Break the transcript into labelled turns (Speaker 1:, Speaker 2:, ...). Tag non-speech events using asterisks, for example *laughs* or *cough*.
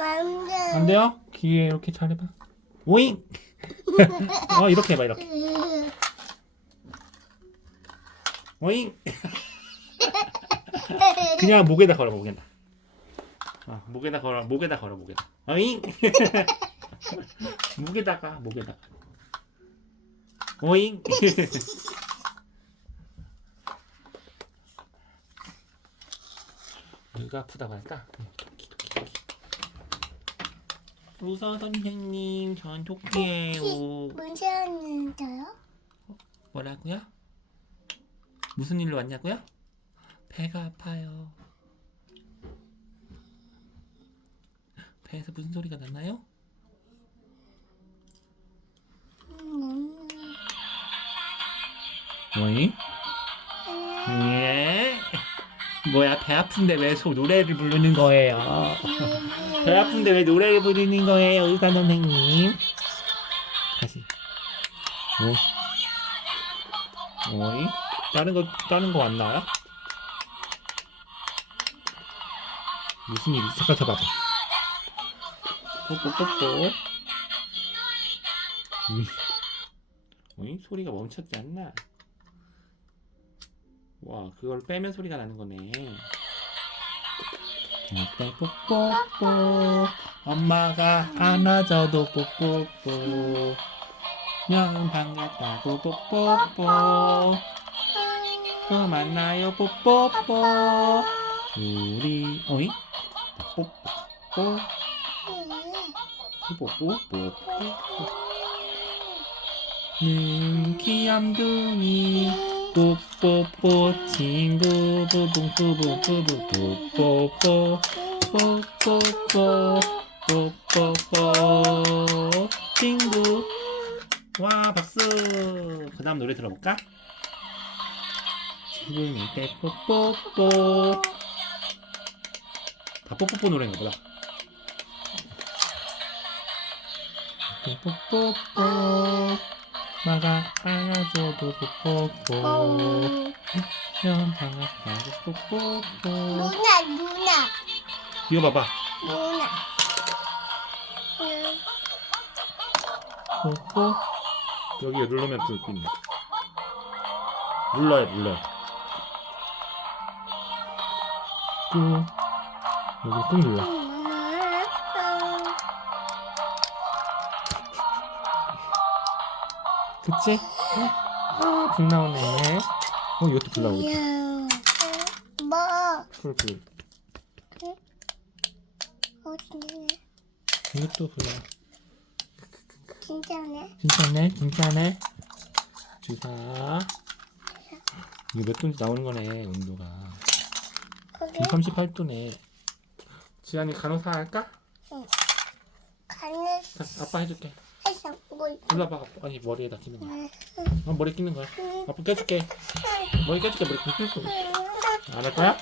Speaker 1: 안 돼.
Speaker 2: 안 돼요? 귀에 이렇게 잘 해봐. 오잉! *laughs* 어, 이렇게 해봐, 이렇게. 오잉! *laughs* 그냥 목에다 걸어, 목에다. 어, 목에다 걸어, 목에다 걸어, 목에다. 오잉! *laughs* 목에다가, 목에다가. 오잉! 누가 아프다고 할까? 우서 선생님, 전 토끼예요.
Speaker 1: 문제였는데요?
Speaker 2: 뭐라고요? 무슨 일로 왔냐고요? 배가 아파요. 배에서 무슨 소리가 났나요?
Speaker 1: 음,
Speaker 2: 뭐니? 예. 뭐야 배 아픈데 왜 소 노래를 부르는 거예요? 배 아픈데 왜 노래를 부르는 거예요, 의사 선생님? 다시. 뭐? 어이? 다른 거 다른 거 왔나요? 무슨 일이 잠깐 잡아봐. 뽀뽀뽀뽀. 음. 어이? 소리가 멈췄지 않나? 와, 그걸 빼면 소리가 나는 거네. 어때 뽀뽀뽀. 엄마가 안아줘도 뽀뽀뽀. 냥 반갑다고 뽀뽀뽀. 또 만나요 뽀뽀뽀. 우리 어이? 뽀뽀뽀. 뽀뽀뽀뽀. 음 귀염둥이 뽀뽀뽀 친구 부붕 뽀뽀뽀 뽀뽀뽀 친구. 와 박수. 그 다음 노래 들어볼까? 지금일 때 뽀뽀뽀. 다 뽀뽀뽀 노래인가 보다. 뽀뽀뽀 마가 안아줘도 뽀뽀뽀.
Speaker 1: 어,
Speaker 2: 현 반갑다고 뽀뽀뽀.
Speaker 1: 누나, 누나,
Speaker 2: 이거 봐봐.
Speaker 1: 누나. 음,
Speaker 2: 뽀뽀? 여기 누르면 불 있네 눌러요 눌러요. 꾹 여기 꾹 눌러 그치? 아, 불 나오네. 어 이것도 불 나오겠다.
Speaker 1: 음. 뭐,
Speaker 2: 불 불.
Speaker 1: 어디네?
Speaker 2: 이것도 불. 나와
Speaker 1: 진짜네?
Speaker 2: 진짜네? 진짜네? 주사. 이거 몇 도인지 나오는 거네 온도가.
Speaker 1: 그래?
Speaker 2: 지금 38도네. 지안이 간호사 할까?
Speaker 1: 간을
Speaker 2: 자, 아빠 해줄게 아빠. 아니 머리에다 끼는 거야.
Speaker 1: 음,
Speaker 2: 어, 머리 끼는 거야. 아빠 껴줄게. 머리 껴줄게. 머리 껴줄게. 알았어요?